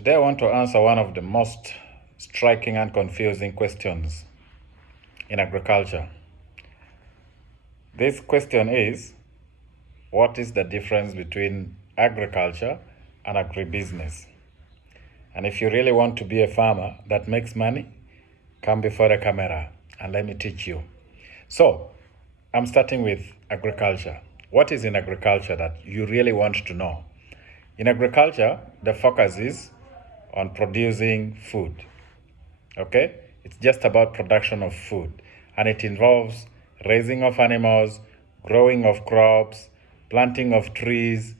Today I want to answer one of the most striking and confusing questions in agriculture. This question is, what is the difference between agriculture and agribusiness? And if you really want to be a farmer that makes money, come before the camera and let me teach you. So, I'm starting with agriculture. What is in agriculture that you really want to know? In agriculture, the focus is on producing food. Okay? It's just about production of food. And it involves raising of animals, growing of crops, planting of trees,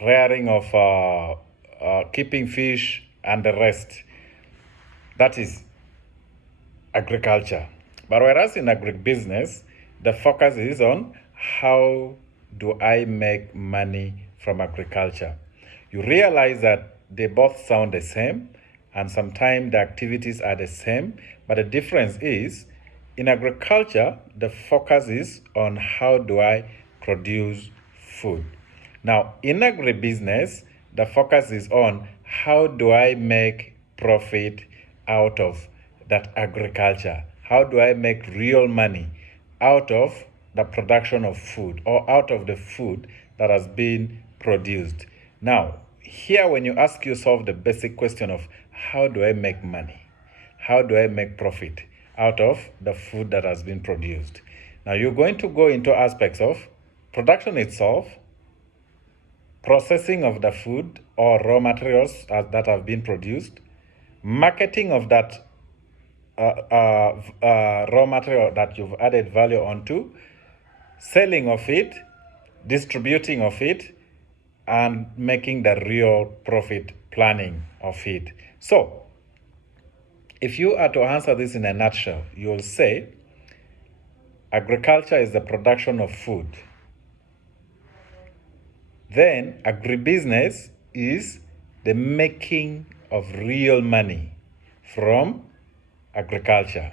rearing of keeping fish, and the rest. That is agriculture. But whereas in agribusiness, the focus is on how do I make money from agriculture. You realize that they both sound the same, and sometimes the activities are the same, but the difference is in agriculture, the focus is on how do I produce food. Now, in agribusiness, the focus is on how do I make profit out of that agriculture? How do I make real money out of the production of food or out of the food that has been produced? Now, here when you ask yourself the basic question of how do I make money? How do I make profit out of the food that has been produced? Now, you're going to go into aspects of production itself, processing of the food or raw materials that have been produced, marketing of that raw material that you've added value onto, selling of it, distributing of it, and making the real profit planning of it. So, if you are to answer this in a nutshell, you'll say agriculture is the production of food. Then agribusiness is the making of real money from agriculture.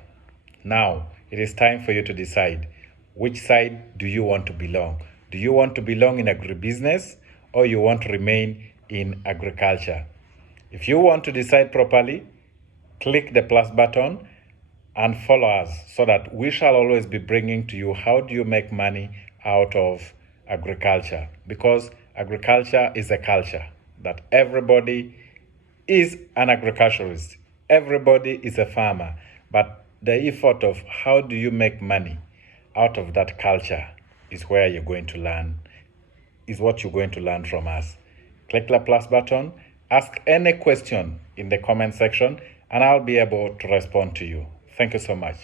Now, it is time for you to decide which side do you want to belong. Do you want to belong in agribusiness or you want to remain in agriculture? If you want to decide properly, click the plus button and follow us so that we shall always be bringing to you how do you make money out of agriculture, because agriculture is a culture that everybody is an agriculturist, everybody is a farmer, but the effort of how do you make money out of that culture is where you're going to learn, is what you're going to learn from us. Click the plus button, ask any question in the comment section, and I'll be able to respond to you. Thank you so much.